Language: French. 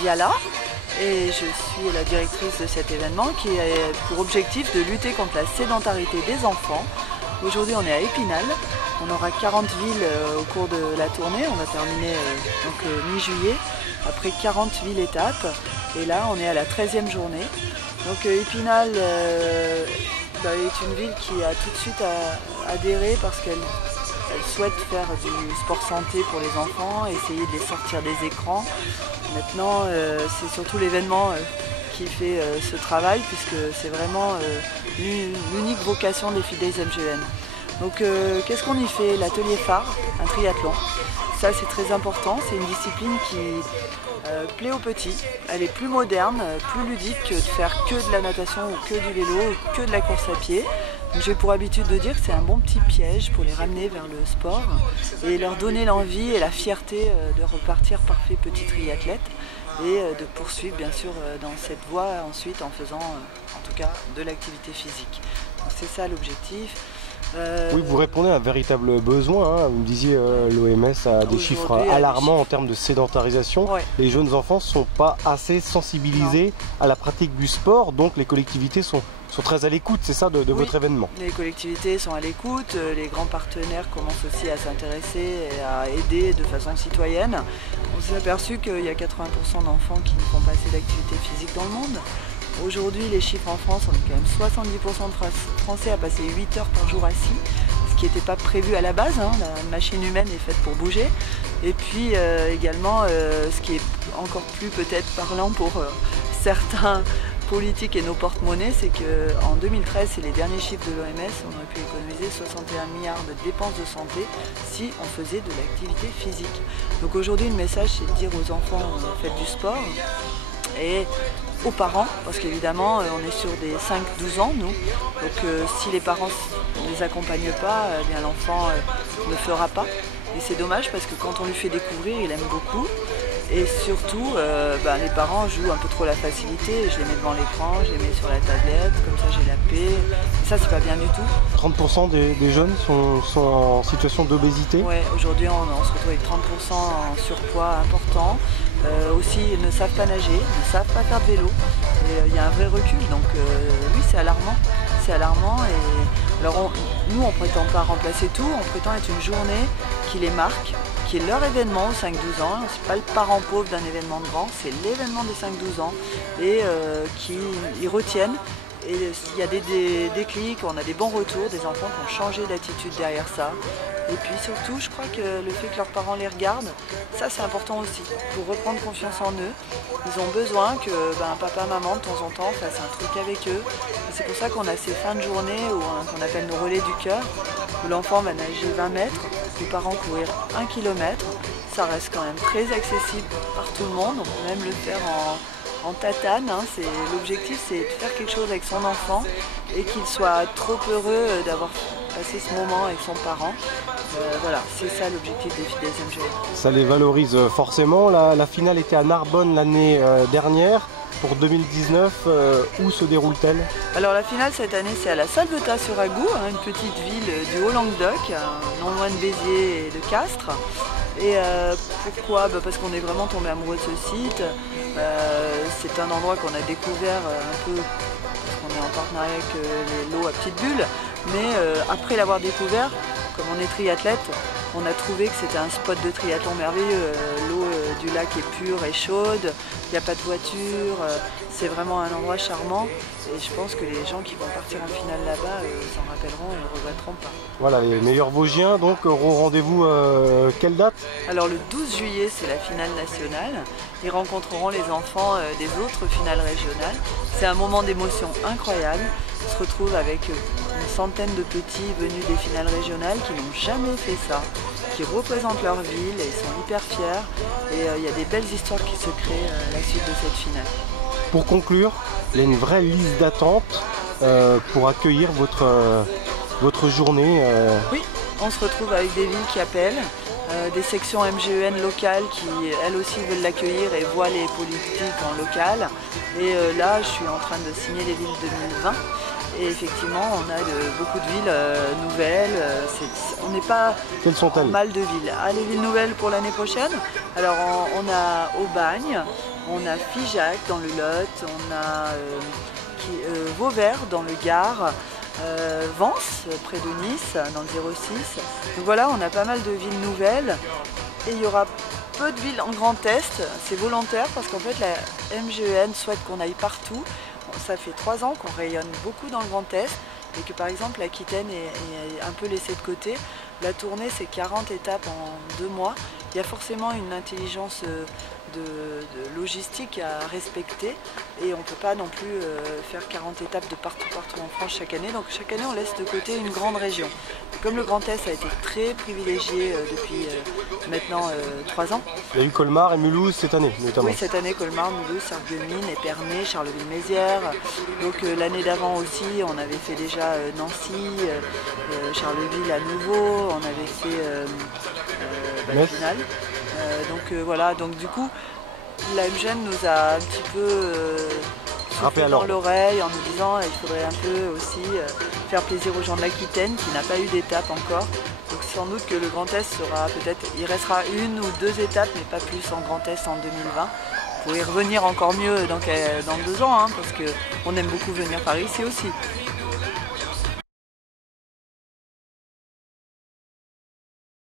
Viala et je suis la directrice de cet événement qui a pour objectif de lutter contre la sédentarité des enfants. Aujourd'hui on est à Épinal, on aura 40 villes au cours de la tournée, on va terminer mi-juillet après 40 villes étapes et là on est à la 13e journée. Donc Épinal est une ville qui a tout de suite adhéré parce qu'elle souhaite faire du sport santé pour les enfants, essayer de les sortir des écrans. Maintenant, c'est surtout l'événement qui fait ce travail, puisque c'est vraiment l'unique vocation des filles des MGN. Donc, qu'est-ce qu'on y fait? L'atelier phare, un triathlon. Ça, c'est très important. C'est une discipline qui plaît aux petits. Elle est plus moderne, plus ludique que de faire que de la natation ou que du vélo ou que de la course à pied. J'ai pour habitude de dire que c'est un bon petit piège pour les ramener vers le sport et leur donner l'envie et la fierté de repartir parfait petit triathlète et de poursuivre bien sûr dans cette voie ensuite en faisant en tout cas de l'activité physique. C'est ça l'objectif. Oui, vous répondez à un véritable besoin, hein. Vous me disiez l'OMS a des chiffres alarmants en termes de sédentarisation. Ouais. Les jeunes enfants ne sont pas assez sensibilisés à la pratique du sport, donc les collectivités sont très à l'écoute, c'est ça, de votre événement? Les collectivités sont à l'écoute, les grands partenaires commencent aussi à s'intéresser et à aider de façon citoyenne. On s'est aperçu qu'il y a 80% d'enfants qui ne font pas assez d'activité physique dans le monde. Aujourd'hui, les chiffres en France, on est quand même 70% de Français à passer 8 heures par jour assis, ce qui n'était pas prévu à la base, hein. La machine humaine est faite pour bouger. Et puis également, ce qui est encore plus peut-être parlant pour certains politiques et nos porte-monnaies, c'est qu'en 2013, c'est les derniers chiffres de l'OMS, on aurait pu économiser 61 milliards de dépenses de santé si on faisait de l'activité physique. Donc aujourd'hui, le message, c'est de dire aux enfants, faites du sport, et aux parents, parce qu'évidemment on est sur des 5-12 ans nous, donc si les parents ne les accompagnent pas, eh bien l'enfant ne fera pas, et c'est dommage parce que quand on lui fait découvrir, il aime beaucoup, et surtout les parents jouent un peu trop la facilité, je les mets devant l'écran, je les mets sur la tablette, comme ça j'ai la paix, et ça c'est pas bien du tout. 30% des jeunes sont en situation d'obésité? Oui, aujourd'hui on se retrouve avec 30% en surpoids important. Aussi, ils ne savent pas nager, ne savent pas faire de vélo. Il y a un vrai recul, donc oui, c'est alarmant. C'est alarmant. Et alors nous, on ne prétend pas remplacer tout, on prétend être une journée qui les marque, qui est leur événement aux 5-12 ans. C'est pas le parent pauvre d'un événement de grand, c'est l'événement des 5-12 ans et qu'ils retiennent. Et il y a des déclics, on a des bons retours, des enfants qui ont changé d'attitude derrière ça. Et puis surtout, je crois que le fait que leurs parents les regardent, ça c'est important aussi, pour reprendre confiance en eux. Ils ont besoin que papa, maman, de temps en temps, fasse un truc avec eux. C'est pour ça qu'on a ces fins de journée qu'on appelle nos relais du cœur, où l'enfant va nager 20 mètres, les parents courir 1 km. Ça reste quand même très accessible par tout le monde, on peut même le faire en tatane, hein. L'objectif c'est de faire quelque chose avec son enfant et qu'il soit trop heureux d'avoir passé ce moment avec son parent. Voilà, c'est ça l'objectif des filles des MGN. Ça les valorise forcément. La finale était à Narbonne l'année dernière. Pour 2019, où se déroule-t-elle? Alors la finale cette année c'est à la Salvetat-sur-Agout, hein, une petite ville du Haut-Languedoc, non loin de Béziers et de Castres. Et pourquoi? Parce qu'on est vraiment tombé amoureux de ce site. C'est un endroit qu'on a découvert un peu, parce qu'on est en partenariat avec l'eau à petite bulle. Mais après l'avoir découvert, comme on est triathlète, on a trouvé que c'était un spot de triathlon merveilleux. L'eau du lac est pure et chaude, il n'y a pas de voiture, c'est vraiment un endroit charmant. Et je pense que les gens qui vont partir en finale là-bas s'en rappelleront et ne le regretteront pas. Voilà, les meilleurs Vosgiens donc auront rendez-vous quelle date? Alors le 12 juillet c'est la finale nationale. Ils rencontreront les enfants des autres finales régionales. C'est un moment d'émotion incroyable. Ils se retrouvent avec une centaine de petits venus des finales régionales qui n'ont jamais fait ça, qui représentent leur ville et sont hyper fiers. Et il y a des belles histoires qui se créent à la suite de cette finale. Pour conclure, il y a une vraie liste d'attente pour accueillir votre journée. Oui, on se retrouve avec des villes qui appellent, des sections MGEN locales qui elles aussi veulent l'accueillir et voient les politiques en local. Et là je suis en train de signer les villes 2020 et effectivement on a beaucoup de villes nouvelles, on n'est pas en mal de villes. Ah, les villes nouvelles pour l'année prochaine, alors on a Aubagne, on a Figeac dans le Lot, on a Vauvert dans le Gard, Vence près de Nice dans le 06. Donc voilà, on a pas mal de villes nouvelles et il y aura peu de villes en Grand Est. C'est volontaire parce qu'en fait la MGEN souhaite qu'on aille partout. Ça fait 3 ans qu'on rayonne beaucoup dans le Grand Est et que par exemple l'Aquitaine est un peu laissée de côté. La tournée c'est 40 étapes en 2 mois. Il y a forcément une intelligence de logistique à respecter et on ne peut pas non plus faire 40 étapes de partout en France chaque année. Donc chaque année on laisse de côté une grande région. Comme le Grand Est a été très privilégié depuis maintenant 3 ans. Il y a eu Colmar et Mulhouse cette année notamment. Oui, cette année Colmar, Mulhouse, Sarreguemines, Épernay, Charleville-Mézières. Donc l'année d'avant aussi on avait fait déjà Nancy, Charleville à nouveau, on avait fait la finale. Voilà, donc du coup la MGEN nous a un petit peu soufflé dans l'oreille en nous disant il faudrait un peu aussi faire plaisir aux gens de l'Aquitaine qui n'a pas eu d'étape encore. Donc sans doute que le Grand Est sera peut-être, il restera 1 ou 2 étapes mais pas plus en Grand Est en 2020. Pour y revenir encore mieux dans 2 ans parce qu'on aime beaucoup venir par ici aussi.